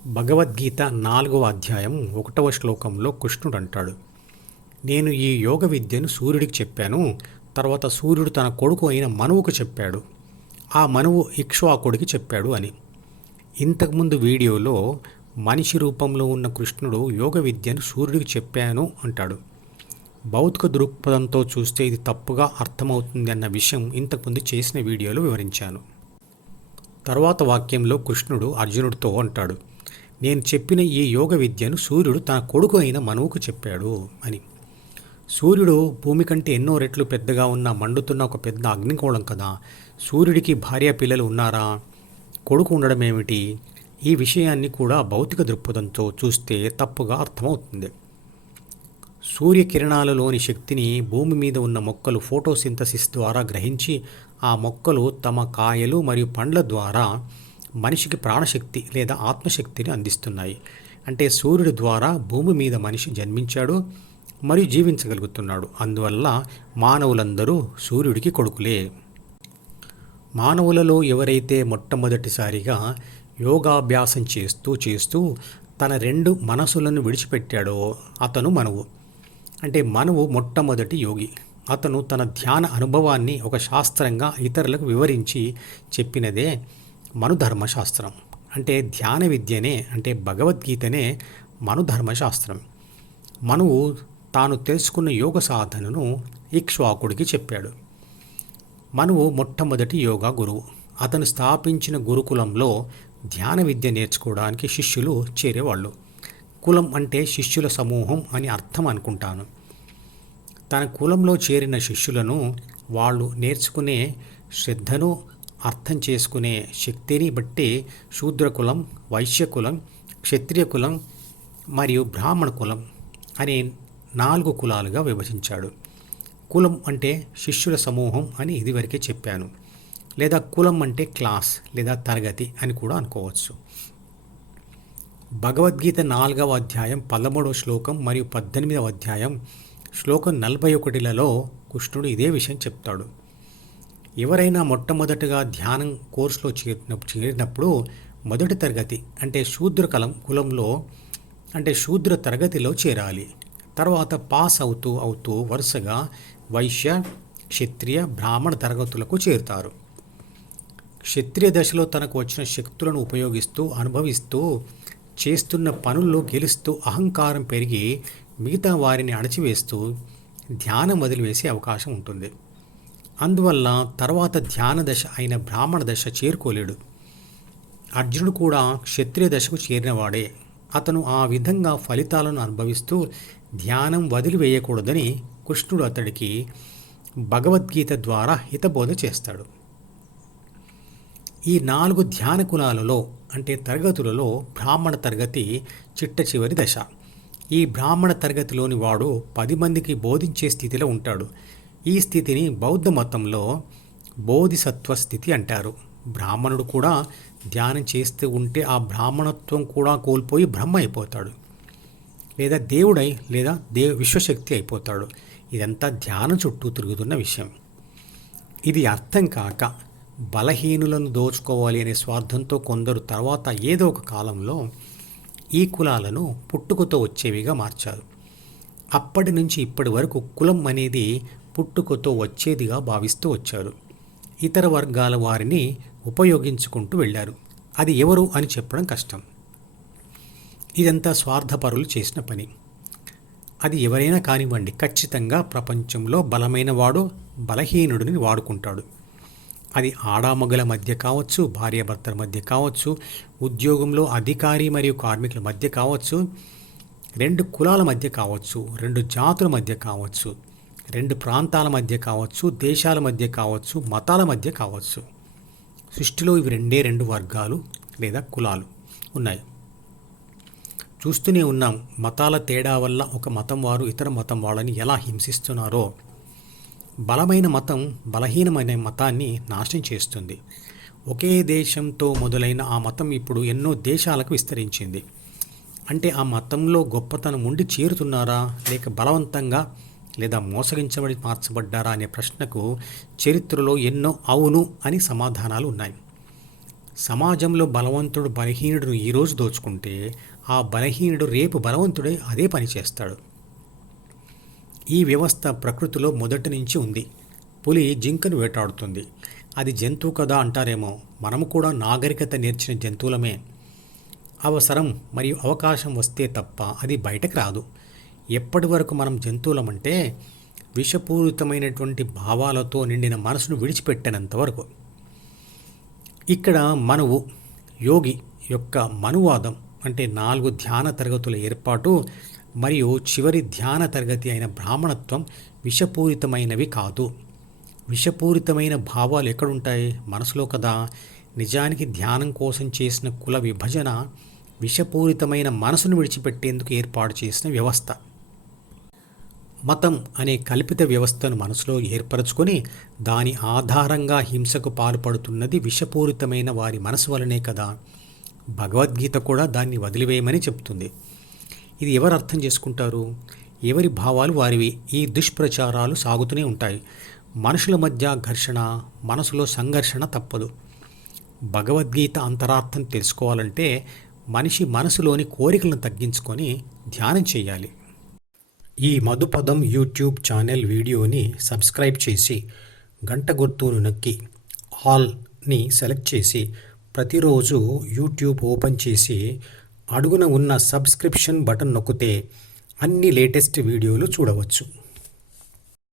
భగవద్గీత 4వ అధ్యాయం 1వ శ్లోకంలో కృష్ణుడు అంటాడు, నేను ఈ యోగ విద్యను సూర్యుడికి చెప్పాను. తర్వాత సూర్యుడు తన కొడుకు అయిన మనువుకు చెప్పాడు. ఆ మనువు ఇక్ష్వాకుడికి చెప్పాడు అని. ఇంతకుముందు వీడియోలో మనిషి రూపంలో ఉన్న కృష్ణుడు యోగ విద్యను సూర్యుడికి చెప్పాను అంటాడు. భౌతిక దృక్పథంతో చూస్తే ఇది తప్పుగా అర్థమవుతుంది అన్న విషయం ఇంతకుముందు చేసిన వీడియోలో వివరించాను. తర్వాత వాక్యంలో కృష్ణుడు అర్జునుడితో అంటాడు, నేను చెప్పిన ఈ యోగ విద్యను సూర్యుడు తన కొడుకు అయిన మనువుకు చెప్పాడు అని. సూర్యుడు భూమి కంటే ఎన్నో రెట్లు పెద్దగా ఉన్న మండుతున్న ఒక పెద్ద అగ్నిగోళం కదా. సూర్యుడికి భార్య పిల్లలు ఉన్నారా? కొడుకు ఉండడం ఏమిటి? ఈ విషయాన్ని కూడా భౌతిక దృక్పథంతో చూస్తే తప్పుగా అర్థమవుతుంది. సూర్యకిరణాలలోని శక్తిని భూమి మీద ఉన్న మొక్కలు ఫోటోసింథసిస్ ద్వారా గ్రహించి ఆ మొక్కలు తమ కాయలు మరియు పండ్ల ద్వారా మనిషికి ప్రాణశక్తి లేదా ఆత్మశక్తిని అందిస్తున్నాయి. అంటే సూర్యుడి ద్వారా భూమి మీద మనిషి జన్మించాడు మరియు జీవించగలుగుతున్నాడు. అందువల్ల మానవులందరూ సూర్యుడికి కొడుకులే. మానవులలో ఎవరైతే మొట్టమొదటిసారిగా యోగాభ్యాసం చేస్తూ తన 2 మనసులను విడిచిపెట్టాడో అతను మనువు. అంటే మనువు మొట్టమొదటి యోగి. అతను తన ధ్యాన అనుభవాన్ని ఒక శాస్త్రంగా ఇతరులకు వివరించి చెప్పినదే మనుధర్మశాస్త్రం. అంటే ధ్యాన విద్యనే, అంటే భగవద్గీతనే మనుధర్మశాస్త్రం. మనువు తాను తెలుసుకున్న యోగ సాధనను ఇక్ష్వాకుడికి చెప్పాడు. మనువు మొట్టమొదటి యోగా గురువు. అతను స్థాపించిన గురుకులంలో ధ్యాన విద్య నేర్చుకోవడానికి శిష్యులు చేరేవాళ్ళు. కులం అంటే శిష్యుల సమూహం అని అర్థం అనుకుంటాను. తన కులంలో చేరిన శిష్యులను వాళ్ళు నేర్చుకునే శ్రద్ధను అర్థం చేసుకునే శక్తిని బట్టి శూద్రకులం, వైశ్యకులం, క్షత్రియ కులం మరియు బ్రాహ్మణ కులం అనే 4 కులాలుగా విభజించాడు. కులం అంటే శిష్యుల సమూహం అని ఇదివరకే చెప్పాను. లేదా కులం అంటే క్లాస్ లేదా తరగతి అని కూడా అనుకోవచ్చు. భగవద్గీత 4వ అధ్యాయం 13వ శ్లోకం మరియు 18వ అధ్యాయం శ్లోకం 41లలో కృష్ణుడు ఇదే విషయం చెప్తాడు. ఎవరైనా మొట్టమొదటిగా ధ్యానం కోర్సులో చేరినప్పుడు మొదటి తరగతి అంటే కులంలో అంటే శూద్ర తరగతిలో చేరాలి. తర్వాత పాస్ అవుతూ వరుసగా వైశ్య, క్షత్రియ, బ్రాహ్మణ తరగతులకు చేరుతారు. క్షత్రియ దశలో తనకు వచ్చిన శక్తులను ఉపయోగిస్తూ అనుభవిస్తూ చేస్తున్న పనుల్లో గెలుస్తూ అహంకారం పెరిగి మిగతా వారిని అణచివేస్తూ ధ్యానం వదిలివేసే అవకాశం ఉంటుంది. అందువల్ల తర్వాత ధ్యాన దశ అయిన బ్రాహ్మణ దశ చేరుకోలేడు. అర్జునుడు కూడా క్షత్రియ దశకు చేరినవాడే. అతను ఆ విధంగా ఫలితాలను అనుభవిస్తూ ధ్యానం వదిలివేయకూడదని కృష్ణుడు అతడికి భగవద్గీత ద్వారా హితబోధ చేస్తాడు. ఈ 4 ధ్యాన కులాలలో అంటే తరగతులలో బ్రాహ్మణ తరగతి చిట్ట చివరి దశ. ఈ బ్రాహ్మణ తరగతిలోని వాడు 10 మందికి బోధించే స్థితిలో ఉంటాడు. ఈ స్థితిని బౌద్ధ మతంలో బోధిసత్వ స్థితి అంటారు. బ్రాహ్మణుడు కూడా ధ్యానం చేస్తూ ఉంటే ఆ బ్రాహ్మణత్వం కూడా కోల్పోయి బ్రహ్మ అయిపోతాడు, లేదా దేవుడై లేదా విశ్వశక్తి అయిపోతాడు. ఇదంతా ధ్యానం చుట్టూ తిరుగుతున్న విషయం. ఇది అర్థం కాక బలహీనులను దోచుకోవాలి అనే స్వార్థంతో కొందరు తర్వాత ఏదో ఒక కాలంలో ఈ కులాలను పుట్టుకతో వచ్చేవిగా మార్చారు. అప్పటి నుంచి ఇప్పటి వరకు కులం అనేది పుట్టుకతో వచ్చేదిగా భావిస్తూ వచ్చారు. ఇతర వర్గాల వారిని ఉపయోగించుకుంటూ వెళ్ళారు. అది ఎవరు అని చెప్పడం కష్టం. ఇదంతా స్వార్థపరులు చేసిన పని. అది ఎవరైనా కానివ్వండి, ఖచ్చితంగా ప్రపంచంలో బలమైన వాడు బలహీనుడిని వాడుకుంటాడు. అది ఆడామొగల మధ్య కావచ్చు, భార్యాభర్తల మధ్య కావచ్చు, ఉద్యోగంలో అధికారి మరియు కార్మికుల మధ్య కావచ్చు, 2 కులాల మధ్య కావచ్చు, 2 జాతుల మధ్య కావచ్చు, 2 ప్రాంతాల మధ్య కావచ్చు, దేశాల మధ్య కావచ్చు, మతాల మధ్య కావచ్చు. సృష్టిలో ఇవి 2 వర్గాలు లేదా కులాలు ఉన్నాయి. చూస్తూనే ఉన్నాం మతాల తేడా వల్ల ఒక మతం వారు ఇతర మతం వాళ్ళని ఎలా హింసిస్తున్నారో. బలమైన మతం బలహీనమైన మతాన్ని నాశనం చేస్తుంది. ఒకే దేశంతో మొదలైన ఆ మతం ఇప్పుడు ఎన్నో దేశాలకు విస్తరించింది. అంటే ఆ మతంలో గొప్పతనం ఉండి చేరుతున్నారా, లేక బలవంతంగా లేదా మోసగించబడి మార్చబడ్డారా అనే ప్రశ్నకు చరిత్రలో ఎన్నో అవును అని సమాధానాలు ఉన్నాయి. సమాజంలో బలవంతుడు బలహీనుడు ఈరోజు దోచుకుంటే ఆ బలహీనుడు రేపు బలవంతుడై అదే పని చేస్తాడు. ఈ వ్యవస్థ ప్రకృతిలో మొదటి నుంచి ఉంది. పులి జింకను వేటాడుతుంది. అది జంతువు కదా అంటారేమో, మనము కూడా నాగరికత నేర్చిన జంతువులమే. అవసరం మరియు అవకాశం వస్తే తప్ప అది బయటకు రాదు. ఎప్పటి వరకు మనం జంతువులమంటే విషపూరితమైనటువంటి భావాలతో నిండిన మనసును విడిచిపెట్టినంత వరకు. ఇక్కడ మనువు యోగి యొక్క మనువాదం అంటే 4 ధ్యాన తరగతుల ఏర్పాటు మరియు చివరి ధ్యాన తరగతి అయిన బ్రాహ్మణత్వం విషపూరితమైనవి కాదు. విషపూరితమైన భావాలు ఎక్కడుంటాయి? మనసులో కదా. నిజానికి ధ్యానం కోసం చేసిన కుల విభజన విషపూరితమైన మనసును విడిచిపెట్టేందుకు ఏర్పాటు చేసిన వ్యవస్థ. మతం అనే కల్పిత వ్యవస్థను మనసులో ఏర్పరచుకొని దాని ఆధారంగా హింసకు పాల్పడుతున్నది విషపూరితమైన వారి మనసు వలనే కదా. భగవద్గీత కూడా దాన్ని వదిలివేయమని చెప్తుంది. ఇది ఎవరు అర్థం చేసుకుంటారు? ఎవరి భావాలు వారివి. ఈ దుష్ప్రచారాలు సాగుతూనే ఉంటాయి. మనుషుల మధ్య ఘర్షణ, మనసులో సంఘర్షణ తప్పదు. భగవద్గీత అంతరార్థం తెలుసుకోవాలంటే మనిషి మనసులోని కోరికలను తగ్గించుకొని ధ్యానం చేయాలి. ఈ మధుపదం యూట్యూబ్ ఛానల్ వీడియోని సబ్స్క్రైబ్ చేసి గంట గుర్తును నొక్కి ఆల్ని సెలెక్ట్ చేసి ప్రతిరోజు యూట్యూబ్ ఓపెన్ చేసి అడుగున ఉన్న సబ్స్క్రిప్షన్ బటన్ నొక్కితే అన్ని లేటెస్ట్ వీడియోలు చూడవచ్చు.